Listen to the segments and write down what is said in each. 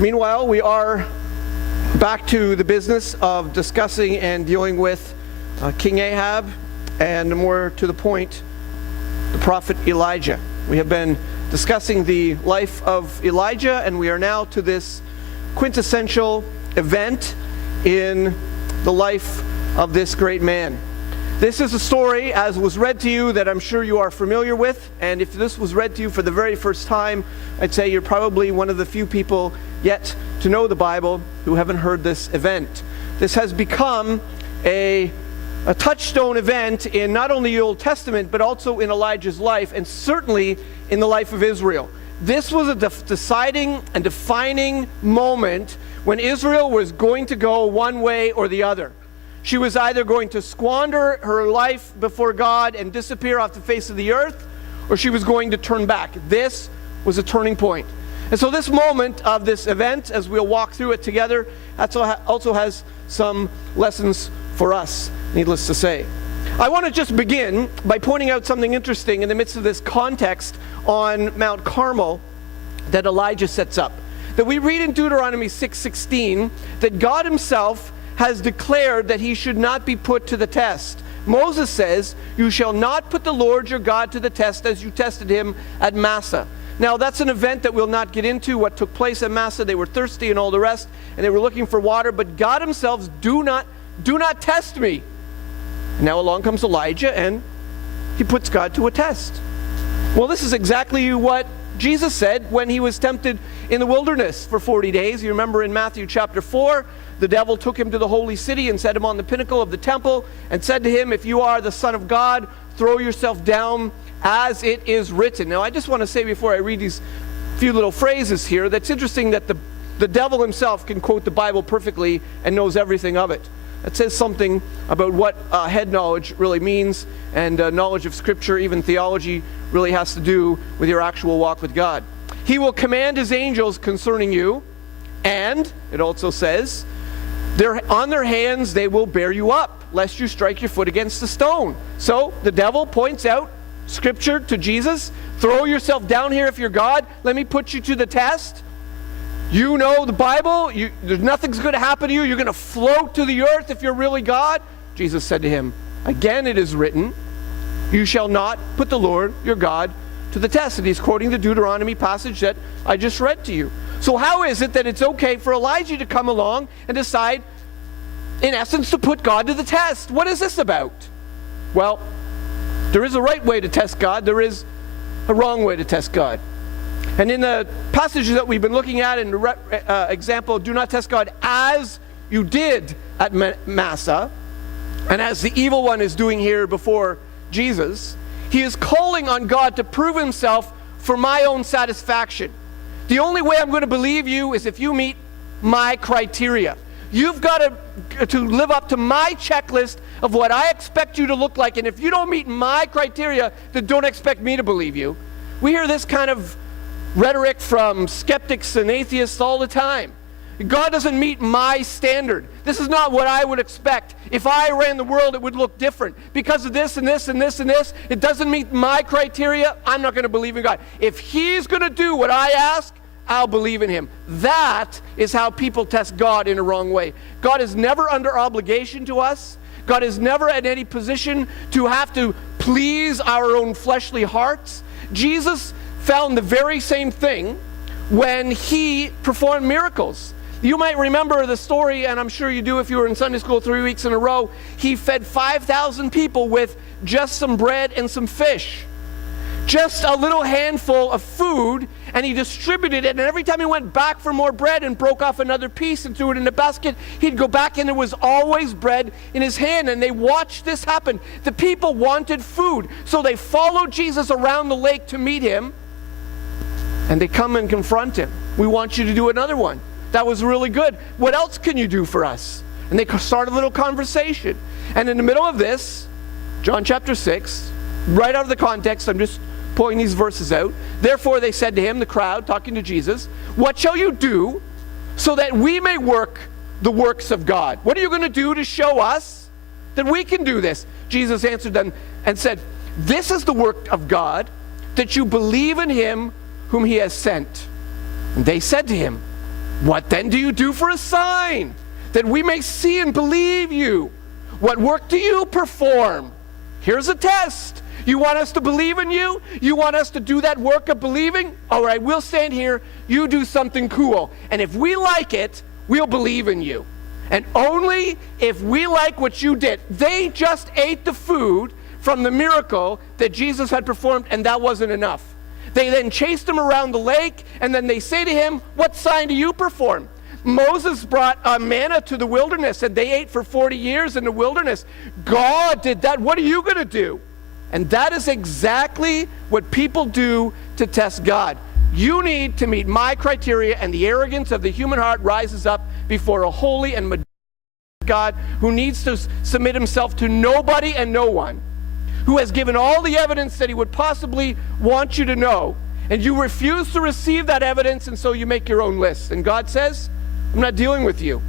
Meanwhile, we are back to the business of discussing and dealing with King Ahab, and more to the point, the prophet Elijah. We have been discussing the life of Elijah, and we are now to this quintessential event in the life of this great man. This is a story, as was read to you, that I'm sure you are familiar with, and if this was read to you for the very first time, I'd say you're probably one of the few people yet to know the Bible who haven't heard this event. This has become a touchstone event in not only the Old Testament, but also in Elijah's life, and certainly in the life of Israel. This was a deciding and defining moment when Israel was going to go one way or the other. She was either going to squander her life before God and disappear off the face of the earth, or she was going to turn back. This was a turning point. And so this moment of this event, as we'll walk through it together, also has some lessons for us, needless to say. I want to just begin by pointing out something interesting in the midst of this context on Mount Carmel that Elijah sets up. That we read in Deuteronomy 6:16 that God himself has declared that he should not be put to the test. Moses says, "You shall not put the Lord your God to the test as you tested him at Massah." Now that's an event that we'll not get into, what took place at Massah. They were thirsty and all the rest, and they were looking for water, but God himself, do not test me. Now along comes Elijah, and he puts God to a test. Well, this is exactly what Jesus said when he was tempted in the wilderness for 40 days. You remember in Matthew chapter 4, the devil took him to the holy city and set him on the pinnacle of the temple and said to him, "If you are the Son of God, throw yourself down as it is written." Now I just want to say before I read these few little phrases here, that's interesting that the devil himself can quote the Bible perfectly and knows everything of it. That says something about what head knowledge really means, and knowledge of Scripture, even theology, really has to do with your actual walk with God. He will command his angels concerning you, and it also says, on their hands they will bear you up, lest you strike your foot against a stone. So the devil points out Scripture to Jesus. Throw yourself down here if you're God. Let me put you to the test. You know the Bible. Nothing's going to happen to you. You're going to float to the earth if you're really God. Jesus said to him, "Again it is written, you shall not put the Lord your God to the test." And he's quoting the Deuteronomy passage that I just read to you. So how is it that it's okay for Elijah to come along and decide, in essence, to put God to the test? What is this about? Well, there is a right way to test God. There is a wrong way to test God. And in the passages that we've been looking at, in the example, do not test God as you did at Massah, and as the evil one is doing here before Jesus, he is calling on God to prove himself for my own satisfaction. The only way I'm going to believe you is if you meet my criteria. You've got to live up to my checklist of what I expect you to look like, and if you don't meet my criteria, then don't expect me to believe you. We hear this kind of rhetoric from skeptics and atheists all the time. God doesn't meet my standard. This is not what I would expect. If I ran the world, it would look different. Because of this and this and this and this, it doesn't meet my criteria, I'm not going to believe in God. If he's going to do what I ask, I'll believe in him. That is how people test God in a wrong way. God is never under obligation to us. God is never at any position to have to please our own fleshly hearts. Jesus found the very same thing when he performed miracles. You might remember the story, and I'm sure you do if you were in Sunday school 3 weeks in a row. He fed 5,000 people with just some bread and some fish. Just a little handful of food, and he distributed it, and every time he went back for more bread and broke off another piece and threw it in the basket, he'd go back and there was always bread in his hand, and they watched this happen. The people wanted food, so they followed Jesus around the lake to meet him, and they come and confront him. "We want you to do another one. That was really good. What else can you do for us?" And they start a little conversation. And in the middle of this, John chapter 6, right out of the context, I'm just pulling these verses out. "Therefore they said to him," the crowd talking to Jesus, "What shall you do so that we may work the works of God?" What are you going to do to show us that we can do this? Jesus answered them and said, "This is the work of God, that you believe in him whom he has sent." And they said to him, What then do you do for a sign, that we may see and believe you? What work do you perform? Here's a test. You want us to believe in you? You want us to do that work of believing? All right, we'll stand here. You do something cool. And if we like it, we'll believe in you. And only if we like what you did. They just ate the food from the miracle that Jesus had performed, and that wasn't enough. They then chased him around the lake, and then they say to him, what sign do you perform? Moses brought manna to the wilderness, and they ate for 40 years in the wilderness. God did that. What are you going to do? And that is exactly what people do to test God. You need to meet my criteria, and the arrogance of the human heart rises up before a holy and majestic God who needs to submit himself to nobody and no one, who has given all the evidence that he would possibly want you to know, and you refuse to receive that evidence, and so you make your own list. And God says, I'm not dealing with you.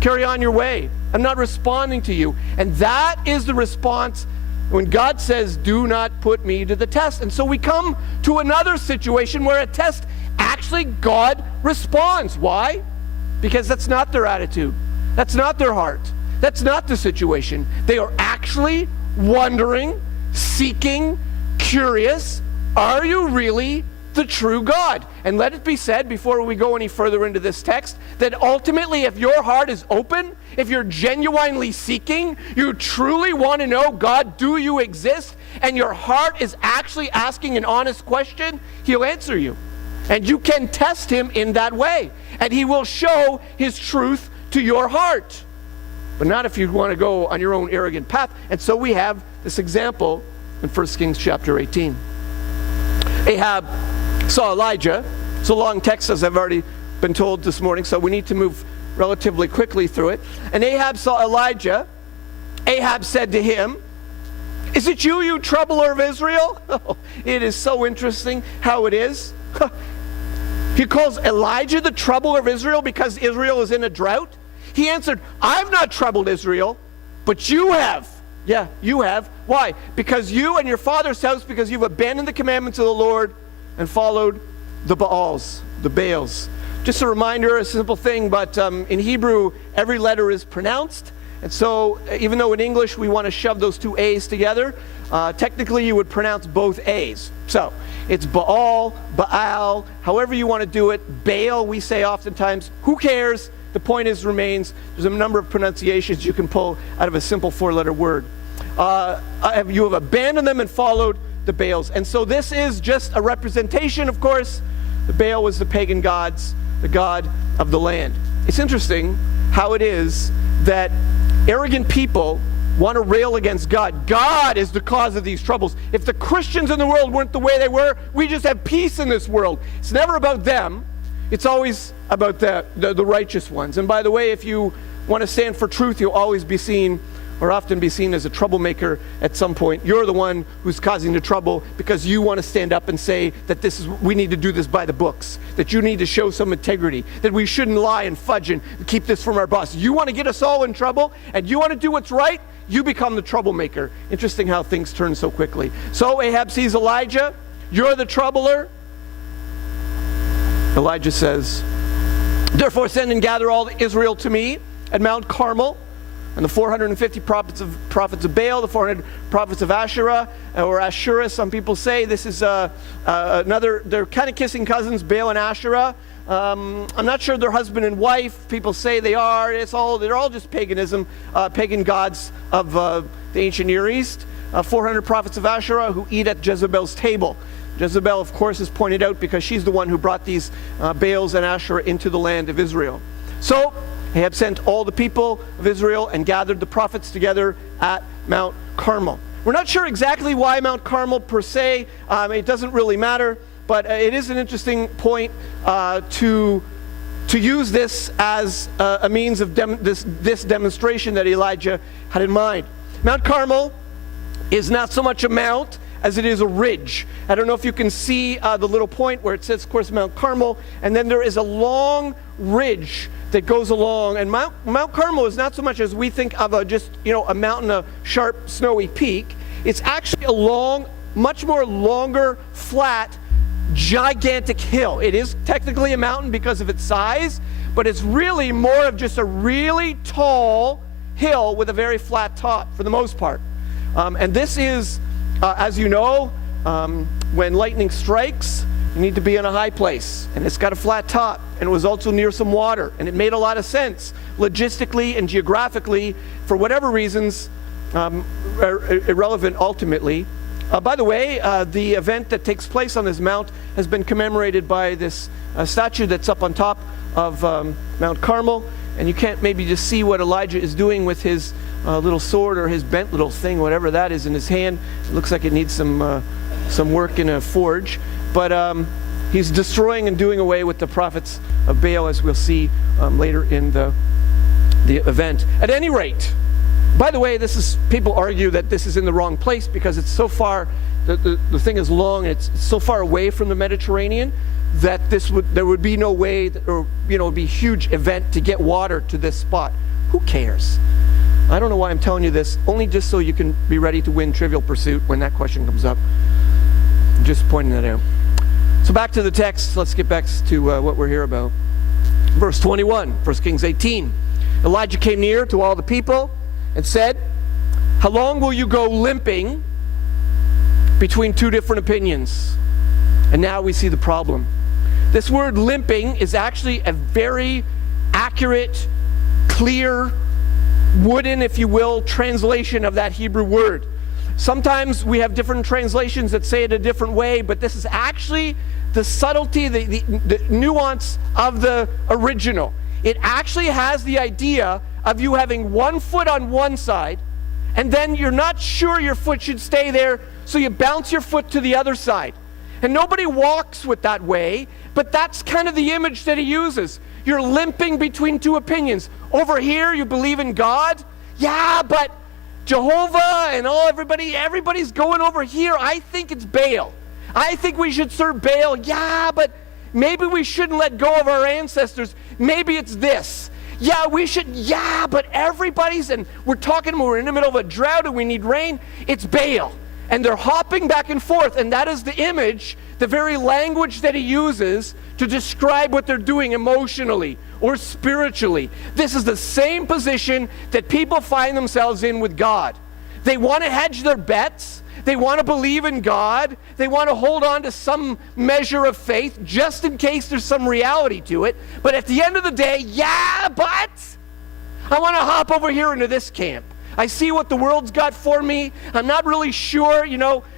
Carry on your way. I'm not responding to you. And that is the response when God says, do not put me to the test. And so we come to another situation where a test, actually God responds. Why? Because that's not their attitude. That's not their heart. That's not the situation. They are actually wondering, seeking, curious, are you really the true God? And let it be said before we go any further into this text that ultimately if your heart is open, if you're genuinely seeking, you truly want to know, God, do you exist? And your heart is actually asking an honest question, he'll answer you. And you can test him in that way. And he will show his truth to your heart. But not if you want to go on your own arrogant path. And so we have this example in 1 Kings chapter 18. Ahab saw Elijah. It's a long text, as I've already been told this morning, so we need to move relatively quickly through it. And Ahab saw Elijah. Ahab said to him, is it you, you troubler of Israel? Oh, it is so interesting how it is. He calls Elijah the troubler of Israel because Israel is in a drought. He answered, I've not troubled Israel, but you have. Yeah, you have. Why? Because you and your father's house, because you've abandoned the commandments of the Lord and followed the Baals, the Baals. Just a reminder, a simple thing, but in Hebrew, every letter is pronounced. And so even though in English we want to shove those two A's together, technically you would pronounce both A's. So it's Baal, Baal, however you want to do it. Baal, we say oftentimes. Who cares? The point is, remains, there's a number of pronunciations you can pull out of a simple four-letter word. You have abandoned them and followed the Baals. And so this is just a representation, of course. The Baal was the pagan gods, the god of the land. It's interesting how it is that arrogant people want to rail against God. God is the cause of these troubles. If the Christians in the world weren't the way they were, we just have peace in this world. It's never about them. It's always about the righteous ones. And by the way, if you want to stand for truth, you'll always be seen, or often be seen, as a troublemaker at some point. You're the one who's causing the trouble because you want to stand up and say that we need to do this by the books, that you need to show some integrity, that we shouldn't lie and fudge and keep this from our boss. You want to get us all in trouble, and you want to do what's right, you become the troublemaker. Interesting how things turn so quickly. So Ahab sees Elijah. You're the troubler. Elijah says, therefore send and gather all Israel to me at Mount Carmel, and the 450 prophets of Baal, the 400 prophets of Asherah, or Ashura, some people say. This is another, they're kind of kissing cousins, Baal and Asherah. I'm not sure they're husband and wife. People say they are. They're all just paganism, pagan gods of the ancient Near East. 400 prophets of Asherah who eat at Jezebel's table. Jezebel, of course, is pointed out because she's the one who brought these Baals and Asherah into the land of Israel. So Ahab sent all the people of Israel and gathered the prophets together at Mount Carmel. We're not sure exactly why Mount Carmel per se. It doesn't really matter, but it is an interesting point to use this as a means of this demonstration that Elijah had in mind. Mount Carmel is not so much a mount as it is a ridge. I don't know if you can see the little point where it says, of course, Mount Carmel, and then there is a long ridge that goes along. And Mount Carmel is not so much as we think of a mountain, a sharp, snowy peak. It's actually a long, much more longer, flat, gigantic hill. It is technically a mountain because of its size, but it's really more of just a really tall hill with a very flat top for the most part. And this is, as you know, when lightning strikes, you need to be in a high place, and it's got a flat top, and it was also near some water, and it made a lot of sense logistically and geographically, for whatever reasons, irrelevant ultimately. By the way, the event that takes place on this mount has been commemorated by this statue that's up on top of Mount Carmel, and you can't maybe just see what Elijah is doing with his little sword or his bent little thing, whatever that is in his hand. It looks like it needs some work in a forge. But he's destroying and doing away with the prophets of Baal, as we'll see later in the event. At any rate, by the way, people argue that this is in the wrong place because it's so far, the thing is long, and it's so far away from the Mediterranean that there would be no way, it would be a huge event to get water to this spot. Who cares? I don't know why I'm telling you this, only just so you can be ready to win Trivial Pursuit when that question comes up. I'm just pointing that out. So back to the text, let's get back to what we're here about. Verse 21, 1 Kings 18. Elijah came near to all the people and said, "How long will you go limping between two different opinions?" And now we see the problem. This word limping is actually a very accurate, clear, wooden, if you will, translation of that Hebrew word. Sometimes we have different translations that say it a different way, but this is actually the subtlety, the nuance of the original. It actually has the idea of you having one foot on one side, and then you're not sure your foot should stay there, so you bounce your foot to the other side. And nobody walks with that way, but that's kind of the image that he uses. You're limping between two opinions. Over here, you believe in God. Yeah, but Jehovah and everybody's going over here. I think it's Baal. I think we should serve Baal. Yeah, but maybe we shouldn't let go of our ancestors. Maybe it's this. Yeah, we should. Yeah, but and we're in the middle of a drought and we need rain. It's Baal. And they're hopping back and forth, and that is the image, the very language that he uses to describe what they're doing emotionally or spiritually. This is the same position that people find themselves in with God. They want to hedge their bets. They want to believe in God. They want to hold on to some measure of faith just in case there's some reality to it. But at the end of the day, yeah, but I want to hop over here into this camp. I see what the world's got for me. I'm not really sure,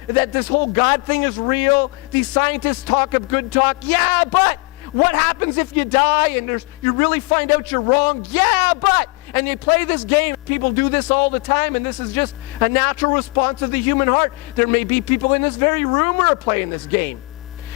that this whole God thing is real. These scientists talk a good talk. Yeah, but what happens if you die and you really find out you're wrong? Yeah, but. And they play this game. People do this all the time, and this is just a natural response of the human heart. There may be people in this very room who are playing this game.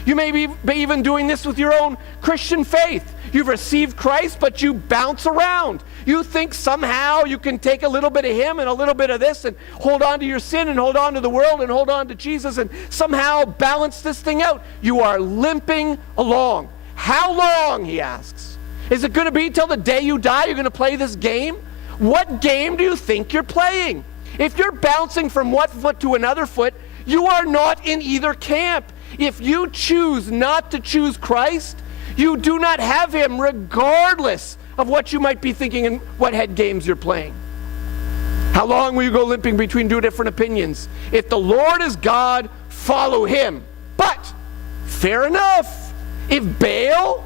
You may be even doing this with your own Christian faith. You've received Christ, but you bounce around. You think somehow you can take a little bit of him and a little bit of this and hold on to your sin and hold on to the world and hold on to Jesus and somehow balance this thing out. You are limping along. How long, he asks? Is it going to be till the day you die you're going to play this game? What game do you think you're playing? If you're bouncing from one foot to another foot, you are not in either camp. If you choose not to choose Christ, you do not have him regardless of what you might be thinking and what head games you're playing. How long will you go limping between two different opinions? If the Lord is God, follow him. But, fair enough, if Baal,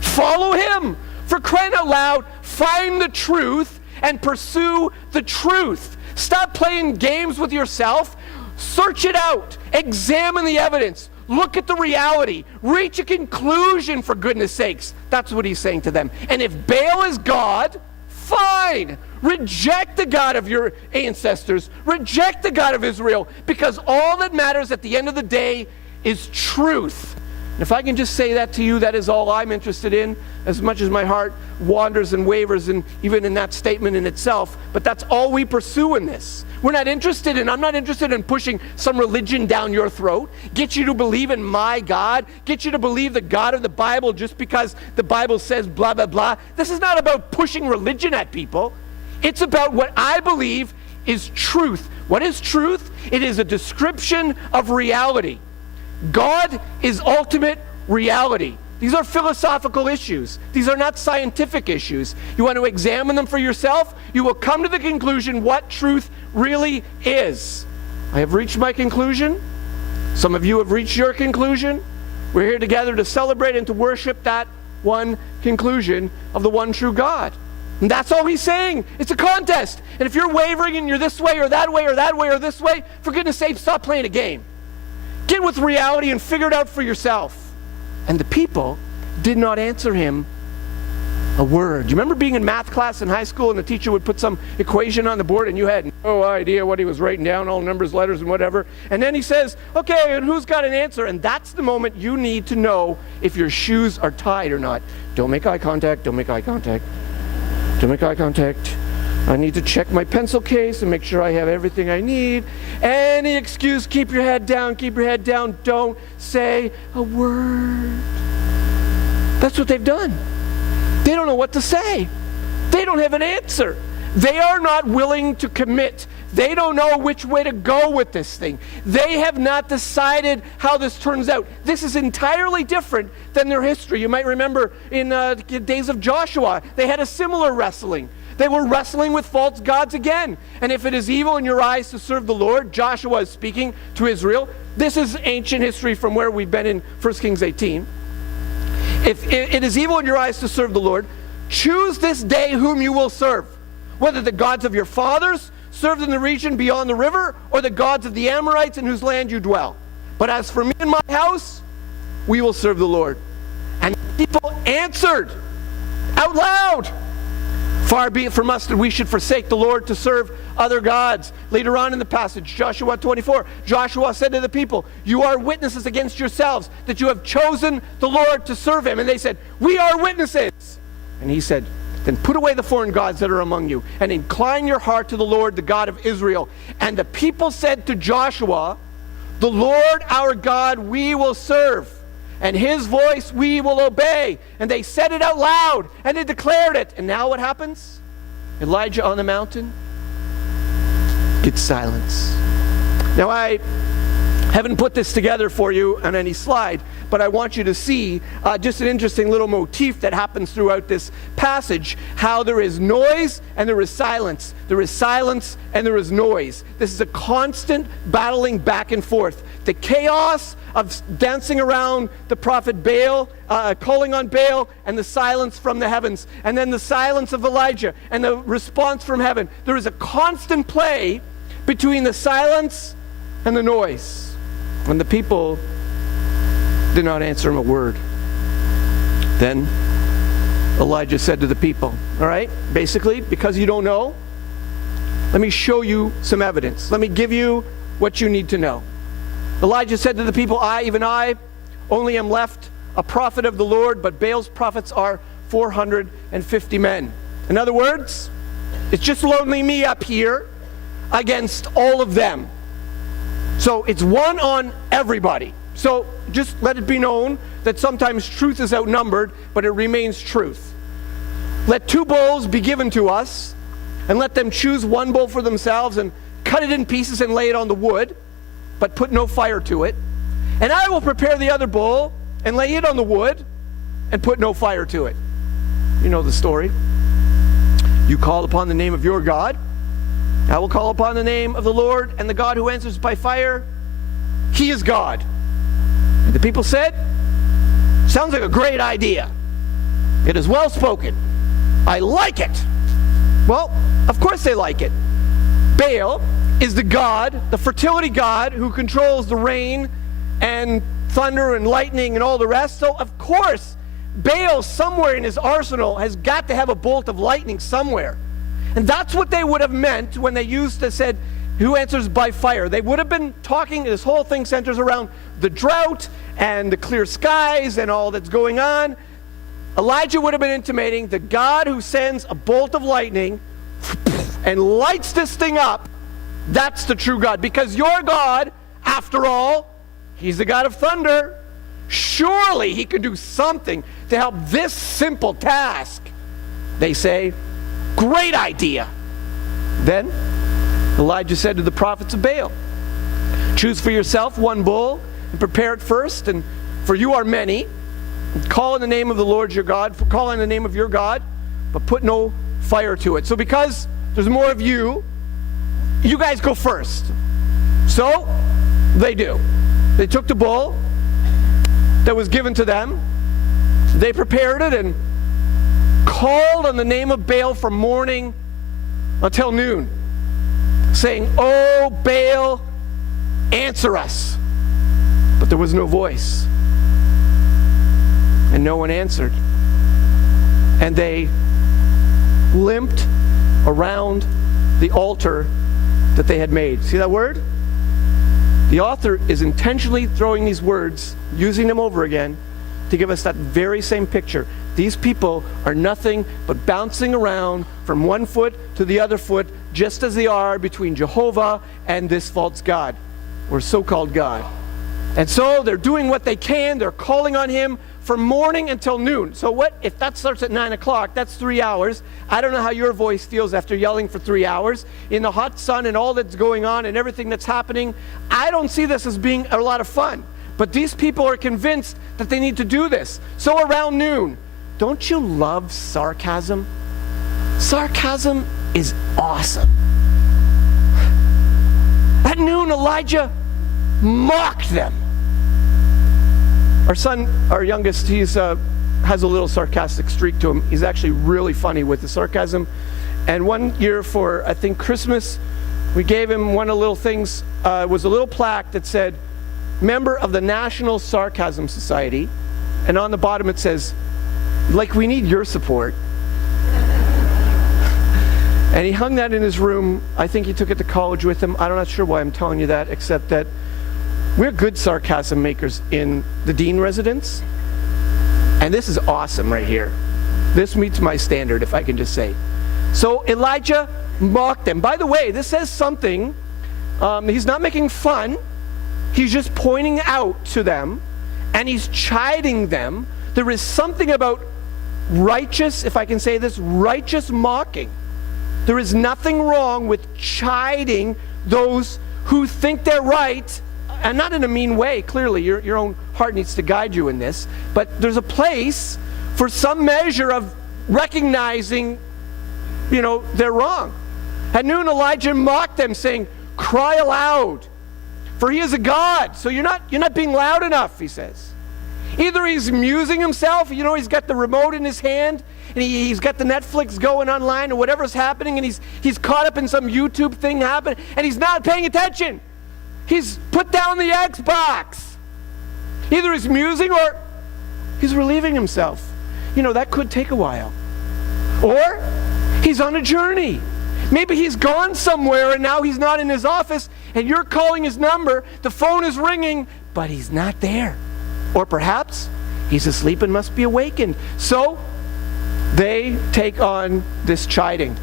follow him. For crying out loud, find the truth and pursue the truth. Stop playing games with yourself. Search it out. Examine the evidence. Look at the reality. Reach a conclusion, for goodness sakes. That's what he's saying to them. And if Baal is God, fine. Reject the God of your ancestors. Reject the God of Israel. Because all that matters at the end of the day is truth. And if I can just say that to you, that is all I'm interested in, as much as my heart wanders and wavers, and even in that statement in itself. But that's all we pursue in this. I'm not interested in pushing some religion down your throat, get you to believe in my God, get you to believe the God of the Bible just because the Bible says blah, blah, blah. This is not about pushing religion at people. It's about what I believe is truth. What is truth? It is a description of reality. God is ultimate reality. These are philosophical issues. These are not scientific issues. You want to examine them for yourself, you will come to the conclusion what truth really is. I have reached my conclusion. Some of you have reached your conclusion. We're here together to celebrate and to worship that one conclusion of the one true God. And that's all he's saying. It's a contest. And if you're wavering and you're this way or that way or that way or this way, for goodness sake, stop playing a game. Get with reality and figure it out for yourself. And the people did not answer him a word. Do you remember being in math class in high school and the teacher would put some equation on the board and you had no idea what he was writing down, all numbers, letters, and whatever. And then he says, okay, and who's got an answer? And that's the moment you need to know if your shoes are tied or not. Don't make eye contact. Don't make eye contact. Don't make eye contact. I need to check my pencil case and make sure I have everything I need. Any excuse, keep your head down, keep your head down. Don't say a word. That's what they've done. They don't know what to say. They don't have an answer. They are not willing to commit. They don't know which way to go with this thing. They have not decided how this turns out. This is entirely different than their history. You might remember in the days of Joshua, they had a similar wrestling. They were wrestling with false gods again. And if it is evil in your eyes to serve the Lord, Joshua is speaking to Israel. This is ancient history from where we've been in 1 Kings 18. If it is evil in your eyes to serve the Lord, choose this day whom you will serve, whether the gods of your fathers served in the region beyond the river, or the gods of the Amorites in whose land you dwell. But as for me and my house, we will serve the Lord. And the people answered out loud, far be it from us that we should forsake the Lord to serve other gods. Later on in the passage, Joshua 24, Joshua said to the people, you are witnesses against yourselves that you have chosen the Lord to serve him. And they said, we are witnesses. And he said, then put away the foreign gods that are among you and incline your heart to the Lord, the God of Israel. And the people said to Joshua, the Lord our God we will serve, and his voice we will obey. And they said it out loud, and they declared it. And now what happens? Elijah on the mountain gets silence. Now I haven't put this together for you on any slide, but I want you to see just an interesting little motif that happens throughout this passage, how there is noise and there is silence. There is silence and there is noise. This is a constant battling back and forth. The chaos of dancing around the prophet Baal, calling on Baal, and the silence from the heavens. And then the silence of Elijah and the response from heaven. There is a constant play between the silence and the noise. And the people did not answer him a word. Then Elijah said to the people, all right, basically, because you don't know, let me show you some evidence. Let me give you what you need to know. Elijah said to the people, even I, only am left a prophet of the Lord, but Baal's prophets are 450 men. In other words, it's just lonely me up here against all of them. So it's one on everybody. So just let it be known that sometimes truth is outnumbered, but it remains truth. Let 2 bulls be given to us, and let them choose 1 bull for themselves and cut it in pieces and lay it on the wood, but put no fire to it. And I will prepare the other bull and lay it on the wood and put no fire to it. You know the story. You call upon the name of your God. I will call upon the name of the Lord, and the God who answers by fire, he is God. And the people said, sounds like a great idea. It is well spoken. I like it. Well, of course they like it. Baal is the god, the fertility god, who controls the rain and thunder and lightning and all the rest. So, of course, Baal somewhere in his arsenal has got to have a bolt of lightning somewhere. And that's what they would have meant when they used to said, who answers by fire? They would have been talking, this whole thing centers around the drought and the clear skies and all that's going on. Elijah would have been intimating the God who sends a bolt of lightning and lights this thing up, that's the true God. Because your God, after all, he's the God of thunder. Surely he could do something to help this simple task. They say, great idea. Then Elijah said to the prophets of Baal, choose for yourself 1 bull and prepare it first, and for you are many. Call on the name of the Lord your God. Call on the name of your God, but put no fire to it. So because there's more of you, you guys go first. So they do. They took the bull that was given to them. They prepared it and called on the name of Baal from morning until noon, saying, "Oh, Baal, answer us." But there was no voice, and no one answered. And they limped around the altar that they had made. See that word? The author is intentionally throwing these words, using them over again, to give us that very same picture. These people are nothing but bouncing around from one foot to the other foot, just as they are between Jehovah and this false god, or so-called God. And so they're doing what they can. They're calling on him from morning until noon. So what if that starts at 9 o'clock? That's 3 hours. I don't know how your voice feels after yelling for 3 hours in the hot sun and all that's going on and everything that's happening. I don't see this as being a lot of fun. But these people are convinced that they need to do this. So around noon, don't you love sarcasm? Sarcasm is awesome. At noon, Elijah mocked them. Our son, our youngest, has a little sarcastic streak to him. He's actually really funny with the sarcasm. And one year for, I think, Christmas, we gave him one of the little things. It was a little plaque that said, "Member of the National Sarcasm Society." And on the bottom it says, "Like, we need your support." And he hung that in his room. I think he took it to college with him. I'm not sure why I'm telling you that, except that we're good sarcasm makers in the Deane residence. And this is awesome right here. This meets my standard, if I can just say. So Elijah mocked them. By the way, this says something. He's not making fun. He's just pointing out to them, and he's chiding them. There is something about righteous, if I can say this, righteous mocking. There is nothing wrong with chiding those who think they're right, and not in a mean way. Clearly, your own heart needs to guide you in this. But there's a place for some measure of recognizing, they're wrong. At noon, Elijah mocked them, saying, "Cry aloud, for he is a god." So you're not being loud enough, he says. Either he's amusing himself, he's got the remote in his hand, and he's got the Netflix going online, or whatever's happening, and he's caught up in some YouTube thing happening, and he's not paying attention. He's put down the Xbox. Either he's musing or he's relieving himself. That could take a while. Or he's on a journey. Maybe he's gone somewhere and now he's not in his office, and you're calling his number, the phone is ringing, but he's not there. Or perhaps he's asleep and must be awakened. So they take on this chiding.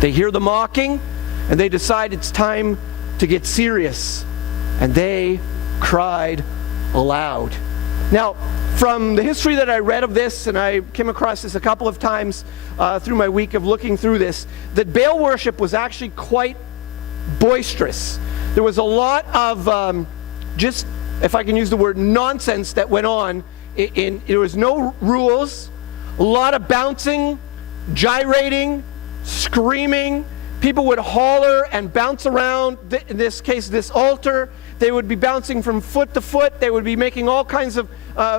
They hear the mocking, and they decide it's time to get serious. And they cried aloud. Now, from the history that I read of this, and I came across this a couple of times through my week of looking through this, that Baal worship was actually quite boisterous. There was a lot of just, if I can use the word, nonsense that went on. There was no rules, a lot of bouncing, gyrating, screaming. People would holler and bounce around, in this case, this altar. They would be bouncing from foot to foot. They would be making all kinds of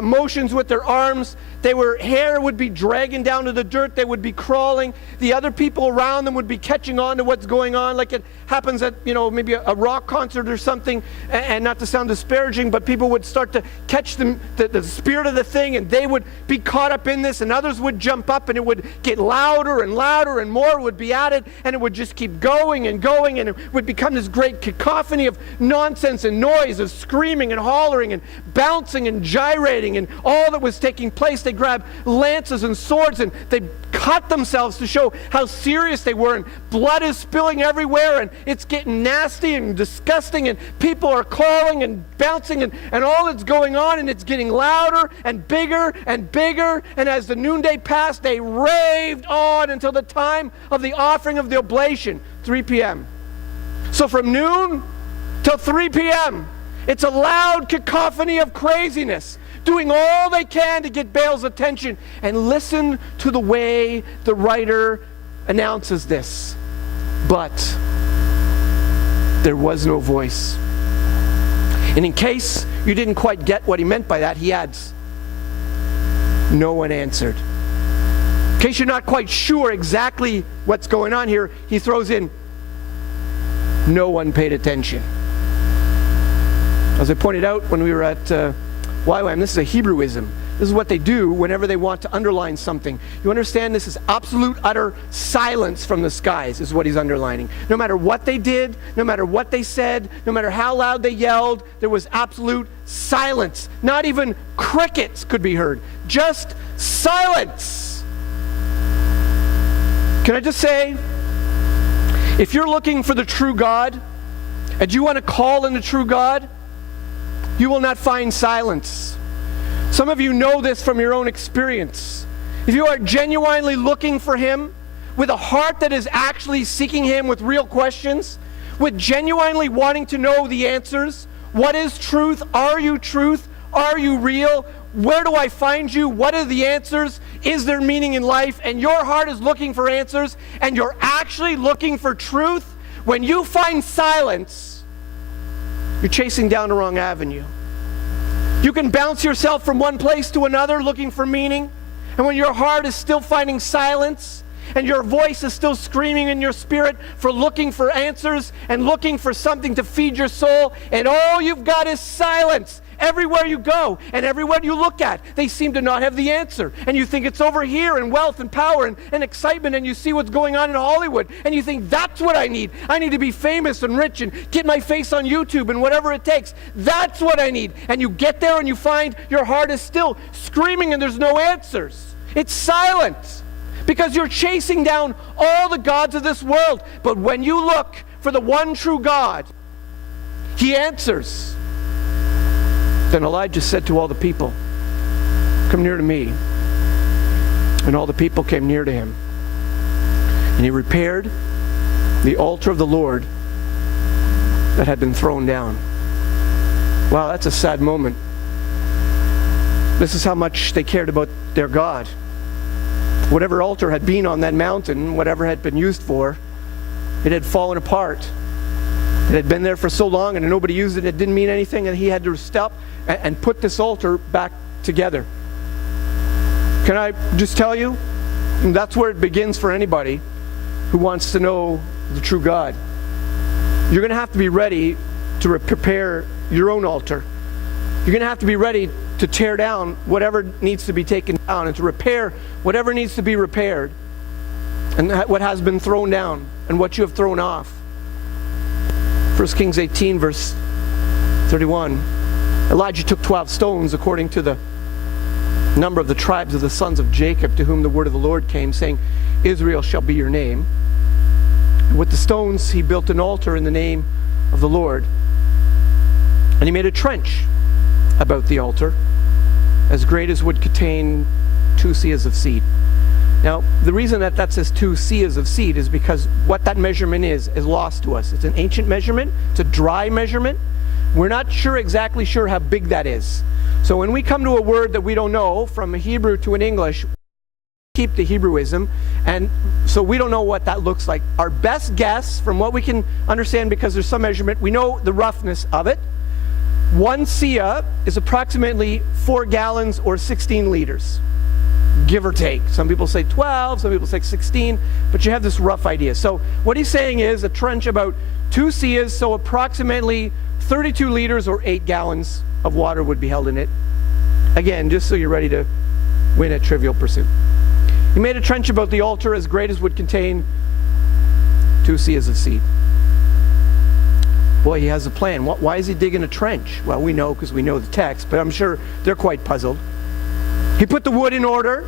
motions with their arms. Hair would be dragging down to the dirt. They would be crawling. The other people around them would be catching on to what's going on, like it happens at, maybe a rock concert or something. And not to sound disparaging, but people would start to catch the spirit of the thing, and they would be caught up in this, and others would jump up, and it would get louder and louder, and more would be added, and it would just keep going, and it would become this great cacophony of nonsense and noise, of screaming and hollering and bouncing and gyrating, and all that was taking place. They grabbed lances and swords, and they cut themselves to show how serious they were, and blood is spilling everywhere, and it's getting nasty and disgusting, and people are calling and bouncing, and all that's going on, and it's getting louder and bigger, and as the noonday passed, they raved on until the time of the offering of the oblation, 3 p.m. So from noon till 3 p.m., it's a loud cacophony of craziness. doing all they can to get Baal's attention. And listen to the way the writer announces this. But there was no voice. And in case you didn't quite get what he meant by that, he adds, no one answered. In case you're not quite sure exactly what's going on here, he throws in, no one paid attention. As I pointed out when we were at YWAM, this is a Hebrewism. This is what they do whenever they want to underline something. You understand, this is absolute, utter silence from the skies is what he's underlining. No matter what they did, no matter what they said, no matter how loud they yelled, there was absolute silence. Not even crickets could be heard. Just silence. Can I just say, if you're looking for the true God, and you want to call in the true God, you will not find silence. Some of you know this from your own experience. If you are genuinely looking for Him, with a heart that is actually seeking Him with real questions, with genuinely wanting to know the answers, what is truth? Are you truth? Are you real? Where do I find you? What are the answers? Is there meaning in life? And your heart is looking for answers, and you're actually looking for truth. When you find silence, you're chasing down the wrong avenue. You can bounce yourself from one place to another looking for meaning, and when your heart is still finding silence, and your voice is still screaming in your spirit for looking for answers and looking for something to feed your soul, and all you've got is silence. Everywhere you go and everywhere you look at, they seem to not have the answer. And you think it's over here in wealth and power and excitement, and you see what's going on in Hollywood, and you think, that's what I need. I need to be famous and rich and get my face on YouTube and whatever it takes. That's what I need. And you get there and you find your heart is still screaming and there's no answers. It's silent because you're chasing down all the gods of this world. But when you look for the one true God, He answers. Then Elijah said to all the people, come near to me. And all the people came near to him. And he repaired the altar of the Lord that had been thrown down. Wow, that's a sad moment. This is how much they cared about their God. Whatever altar had been on that mountain, whatever had been used for, it had fallen apart. It had been there for so long and nobody used it, it didn't mean anything, and he had to stop and put this altar back together. Can I just tell you, that's where it begins for anybody who wants to know the true God. You're going to have to be ready to prepare your own altar. You're going to have to be ready to tear down whatever needs to be taken down and to repair whatever needs to be repaired, and what has been thrown down and what you have thrown off. 1 Kings 18 verse 31. Elijah took 12 stones according to the number of the tribes of the sons of Jacob, to whom the word of the Lord came, saying, Israel shall be your name. And with the stones he built an altar in the name of the Lord. And he made a trench about the altar, as great as would contain 2 seahs of seed. Now, the reason that says 2 seahs of seed is because what that measurement is lost to us. It's an ancient measurement. It's a dry measurement. We're not exactly sure how big that is. So when we come to a word that we don't know, from a Hebrew to an English, keep the Hebrewism, and so we don't know what that looks like. Our best guess, from what we can understand, because there's some measurement, we know the roughness of it. 1 seah is approximately 4 gallons or 16 liters. Give or take. Some people say 12, some people say 16, but you have this rough idea. So what he's saying is a trench about 2 seahs, so approximately 32 liters or 8 gallons of water would be held in it. Again, just so you're ready to win a Trivial Pursuit. He made a trench about the altar as great as would contain 2 seahs of seed. Boy, he has a plan. Why is he digging a trench? Well, we know because we know the text, but I'm sure they're quite puzzled. He put the wood in order.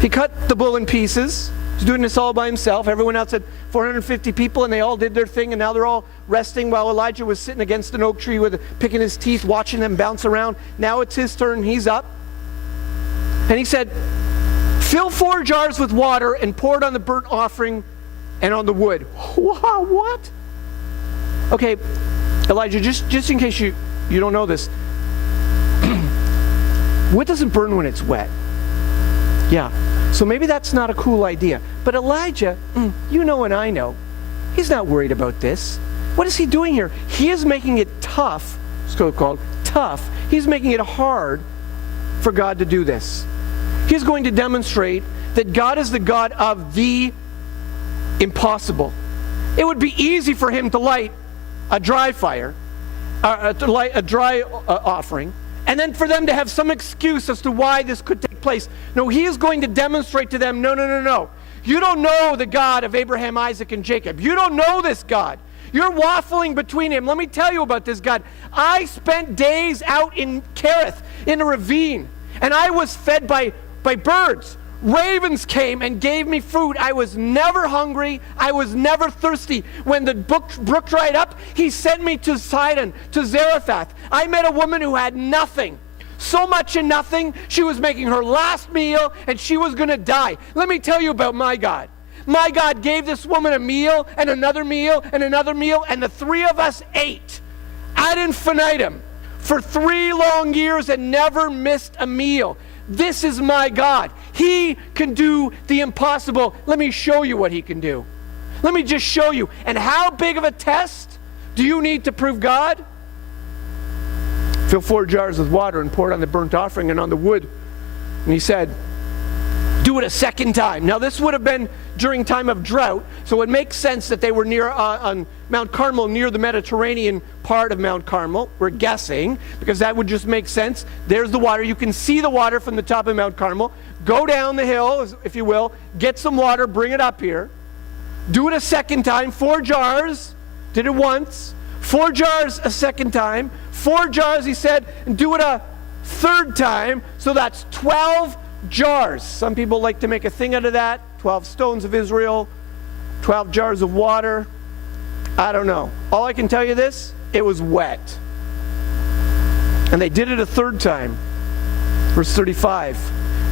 He cut the bull in pieces. He's doing this all by himself. Everyone else had 450 people, and they all did their thing, and now they're all resting while Elijah was sitting against an oak tree picking his teeth, watching them bounce around. Now it's his turn. He's up. And he said, fill 4 jars with water and pour it on the burnt offering and on the wood. Wow, what? Okay, Elijah, just in case you don't know this, Wood doesn't burn when it's wet. Yeah, so maybe that's not a cool idea. But Elijah, you know and I know, he's not worried about this. What is he doing here? He is making it tough, so-called tough. He's making it hard for God to do this. He's going to demonstrate that God is the God of the impossible. It would be easy for him to light a dry fire, to light a dry offering, and then for them to have some excuse as to why this could take place. No, he is going to demonstrate to them, no. You don't know the God of Abraham, Isaac, and Jacob. You don't know this God. You're waffling between him. Let me tell you about this God. I spent days out in Kerith, in a ravine, and I was fed by birds. Ravens came and gave me food. I was never hungry. I was never thirsty. When the brook dried up, he sent me to Sidon, to Zarephath. I met a woman who had nothing. So much and nothing, she was making her last meal and she was going to die. Let me tell you about my God. My God gave this woman a meal and another meal and another meal, and the three of us ate ad infinitum for 3 long years and never missed a meal. This is my God. He can do the impossible. Let me show you what he can do. Let me just show you. And how big of a test do you need to prove God? Fill 4 jars with water and pour it on the burnt offering and on the wood. And he said, do it a second time. Now this would have been during time of drought, so it makes sense that they were near on Mount Carmel, near the Mediterranean part of Mount Carmel. We're guessing, because that would just make sense. There's the water. You can see the water from the top of Mount Carmel. Go down the hill, if you will, get some water, bring it up here. Do it a second time, 4 jars. Did it once. 4 jars a second time. 4 jars, he said, and do it a third time. So that's 12 jars. Some people like to make a thing out of that. 12 stones of Israel, 12 jars of water. I don't know. All I can tell you this, it was wet. And they did it a third time. Verse 35.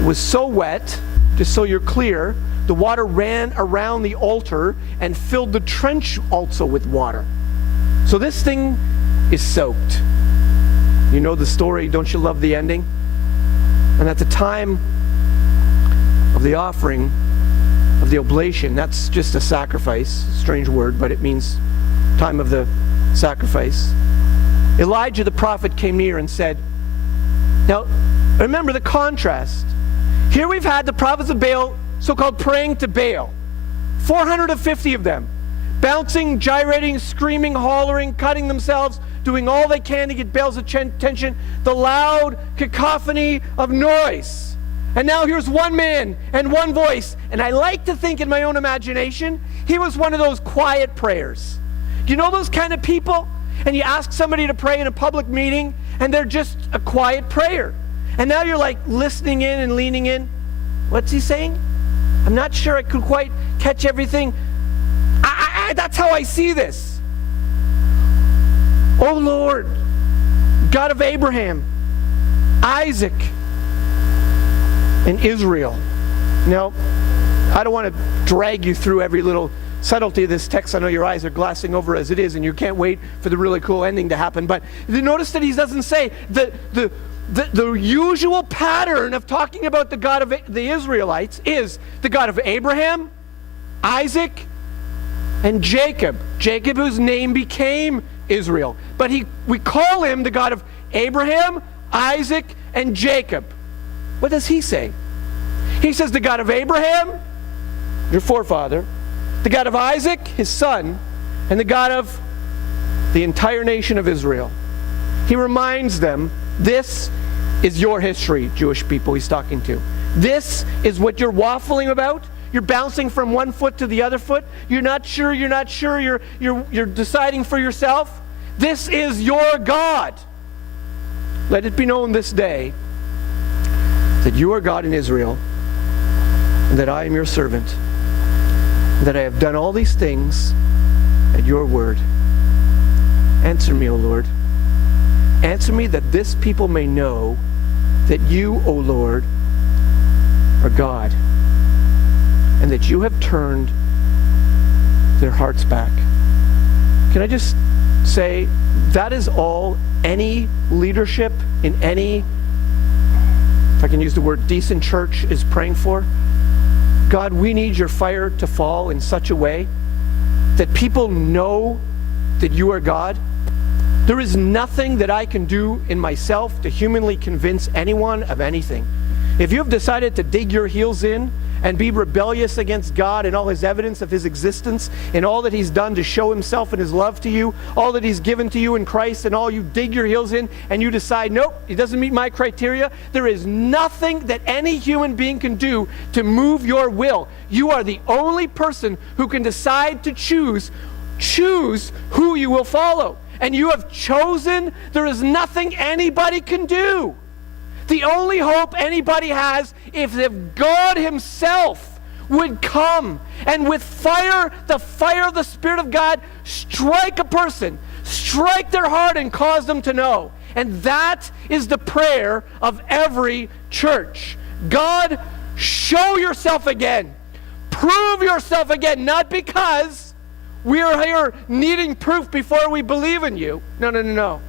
It was so wet, just so you're clear, the water ran around the altar and filled the trench also with water. So this thing is soaked. You know the story, don't you love the ending? And at the time of the offering, of the oblation, that's just a sacrifice, strange word, but it means time of the sacrifice. Elijah the prophet came near and said, now remember the contrast. Here we've had the prophets of Baal, so-called praying to Baal, 450 of them, bouncing, gyrating, screaming, hollering, cutting themselves, doing all they can to get Baal's attention, the loud cacophony of noise. And now here's one man and one voice. And I like to think in my own imagination, he was one of those quiet prayers. Do you know those kind of people? And you ask somebody to pray in a public meeting, and they're just a quiet prayer. And now you're like listening in and leaning in. What's he saying? I'm not sure I could quite catch everything. That's how I see this. Oh Lord, God of Abraham, Isaac, and Israel. Now, I don't want to drag you through every little subtlety of this text. I know your eyes are glassing over as it is, and you can't wait for the really cool ending to happen. But you notice that he doesn't say the usual pattern of talking about the God of the Israelites is the God of Abraham, Isaac, and Jacob. Jacob, whose name became Israel. But we call him the God of Abraham, Isaac, and Jacob. What does he say? He says the God of Abraham, your forefather, the God of Isaac, his son, and the God of the entire nation of Israel. He reminds them, this is your history, Jewish people he's talking to. This is what you're waffling about. You're bouncing from one foot to the other foot. You're not sure, you're deciding for yourself. This is your God. Let it be known this day that you are God in Israel, and that I am your servant, and that I have done all these things at your word. Answer me, O Lord. Answer me that this people may know that you, O Lord, are God, and that you have turned their hearts back. Can I just say, that is all any leadership in any I can use the word decent church, is praying for. God, we need your fire to fall in such a way that people know that you are God. There is nothing that I can do in myself to humanly convince anyone of anything. If you have decided to dig your heels in and be rebellious against God and all his evidence of his existence and all that he's done to show himself and his love to you, all that he's given to you in Christ, and all you dig your heels in and you decide, nope, it doesn't meet my criteria, there is nothing that any human being can do to move your will. You are the only person who can decide to choose who you will follow. And you have chosen. There is nothing anybody can do. The only hope anybody has is if God himself would come and with fire, the fire of the Spirit of God, strike a person, strike their heart and cause them to know. And that is the prayer of every church. God, show yourself again. Prove yourself again, not because we are here needing proof before we believe in you. No.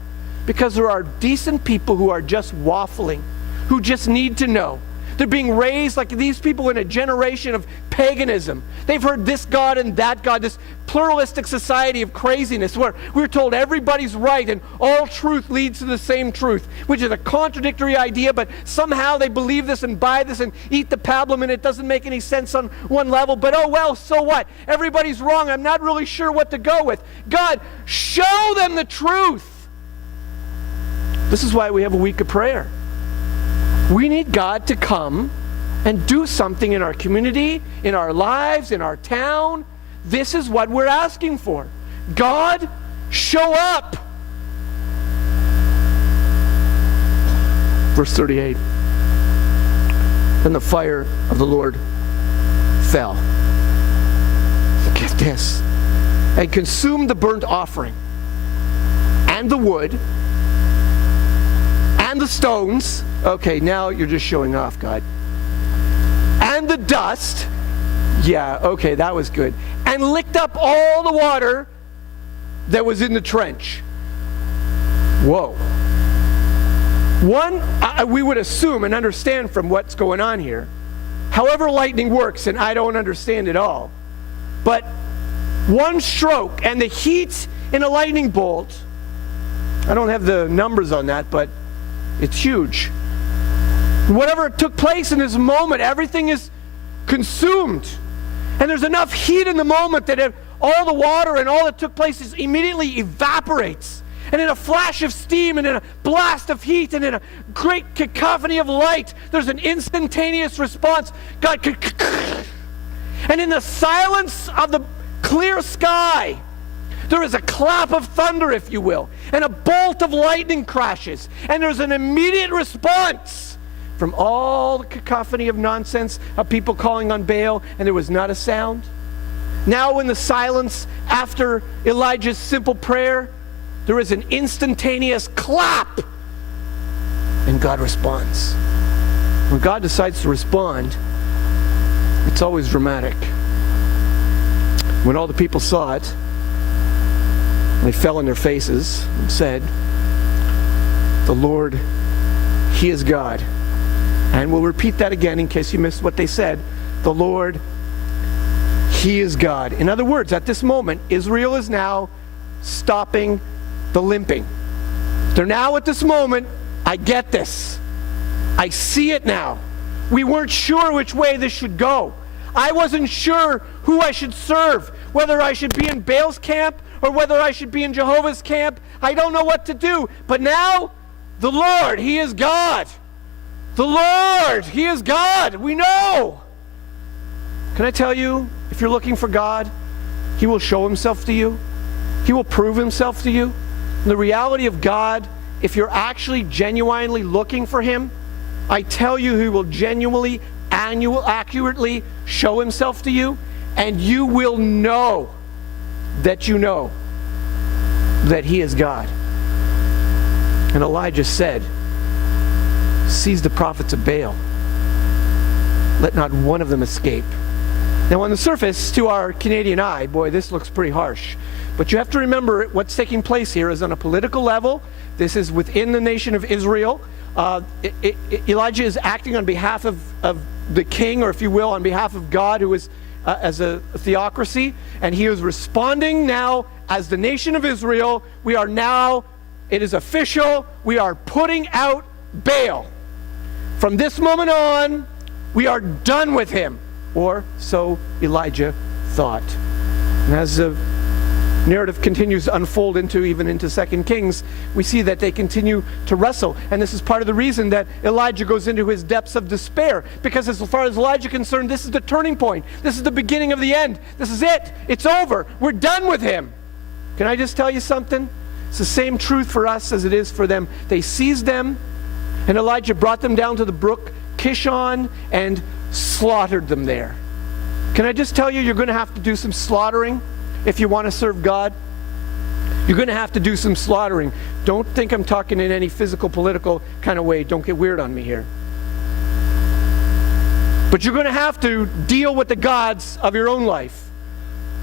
Because there are decent people who are just waffling, who just need to know. They're being raised like these people in a generation of paganism. They've heard this God and that God, this pluralistic society of craziness where we're told everybody's right and all truth leads to the same truth, which is a contradictory idea, but somehow they believe this and buy this and eat the pablum, and it doesn't make any sense on one level, but oh well, so what? Everybody's wrong. I'm not really sure what to go with. God, show them the truth. This is why we have a week of prayer. We need God to come and do something in our community, in our lives, in our town. This is what we're asking for. God, show up. Verse 38. Then the fire of the Lord fell. Get this. And consumed the burnt offering and the wood and the stones. Okay, now you're just showing off, God. And the dust. Yeah, okay, that was good. And licked up all the water that was in the trench. Whoa. We would assume and understand from what's going on here, however lightning works, and I don't understand it all, but one stroke and the heat in a lightning bolt, I don't have the numbers on that, but it's huge. Whatever took place in this moment, everything is consumed. And there's enough heat in the moment that all the water and all that took place immediately evaporates. And in a flash of steam and in a blast of heat and in a great cacophony of light, there's an instantaneous response. God, and in the silence of the clear sky, there is a clap of thunder, if you will, and a bolt of lightning crashes, and there's an immediate response from all the cacophony of nonsense of people calling on Baal, and there was not a sound. Now in the silence after Elijah's simple prayer, there is an instantaneous clap, and God responds. When God decides to respond, it's always dramatic. When all the people saw it, they fell on their faces and said, "The Lord, He is God." And we'll repeat that again in case you missed what they said. The Lord, He is God. In other words, at this moment, Israel is now stopping the limping. They're now at this moment, I get this. I see it now. We weren't sure which way this should go. I wasn't sure who I should serve, whether I should be in Baal's camp or whether I should be in Jehovah's camp. I don't know what to do. But now, the Lord, He is God. The Lord, He is God. We know. Can I tell you, if you're looking for God, He will show Himself to you. He will prove Himself to you. And the reality of God, if you're actually genuinely looking for Him, I tell you, He will genuinely, accurately show Himself to you, and you will know that He is God. And Elijah said, "Seize the prophets of Baal. Let not one of them escape." Now on the surface, to our Canadian eye, boy, this looks pretty harsh. But you have to remember what's taking place here is on a political level. This is within the nation of Israel. Elijah is acting on behalf of the king, or if you will, on behalf of God, who is as a theocracy, and he is responding now as the nation of Israel. We are now, it is official, we are putting out Baal. From this moment on, we are done with him, or so Elijah thought. And as the narrative continues to unfold even into 2 Kings, we see that they continue to wrestle. And this is part of the reason that Elijah goes into his depths of despair. Because as far as Elijah is concerned, this is the turning point. This is the beginning of the end. This is it. It's over. We're done with him. Can I just tell you something? It's the same truth for us as it is for them. They seized them, and Elijah brought them down to the brook Kishon and slaughtered them there. Can I just tell you, you're going to have to do some slaughtering if you want to serve God. You're going to have to do some slaughtering. Don't think I'm talking in any physical, political kind of way. Don't get weird on me here. But you're going to have to deal with the gods of your own life.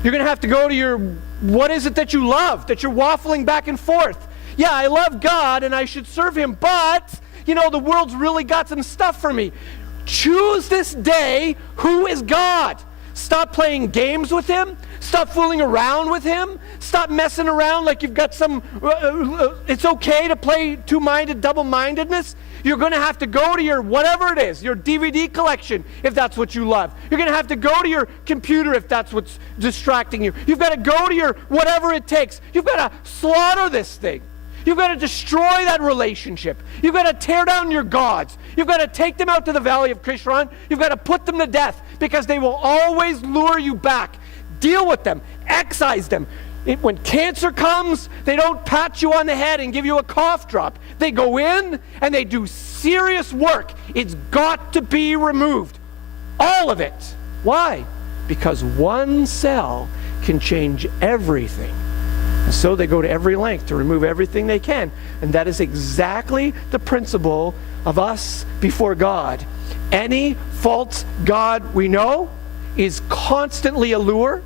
You're going to have to go to your, what is it that you love, that you're waffling back and forth? Yeah, I love God and I should serve him, but, you know, the world's really got some stuff for me. Choose this day who is God. Stop playing games with him. Stop fooling around with him. Stop messing around like you've got some, it's okay to play two-minded, double-mindedness. You're going to have to go to your whatever it is, your DVD collection, if that's what you love. You're going to have to go to your computer if that's what's distracting you. You've got to go to your whatever it takes. You've got to slaughter this thing. You've got to destroy that relationship. You've got to tear down your gods. You've got to take them out to the valley of Kishon. You've got to put them to death, because they will always lure you back. Deal with them. Excise them. When cancer comes, they don't pat you on the head and give you a cough drop. They go in and they do serious work. It's got to be removed. All of it. Why? Because one cell can change everything. And so they go to every length to remove everything they can. And that is exactly the principle of us before God. Any false god we know is constantly a lure,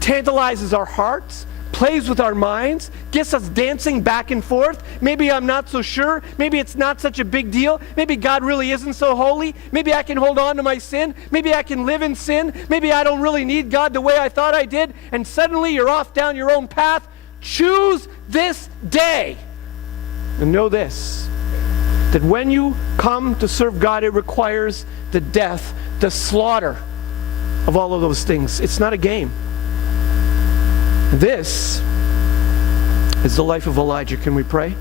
tantalizes our hearts, plays with our minds, gets us dancing back and forth. Maybe I'm not so sure. Maybe it's not such a big deal. Maybe God really isn't so holy. Maybe I can hold on to my sin. Maybe I can live in sin. Maybe I don't really need God the way I thought I did. And suddenly you're off down your own path. Choose this day. And know this, that when you come to serve God, it requires the death, the slaughter of all of those things. It's not a game. This is the life of Elijah. Can we pray?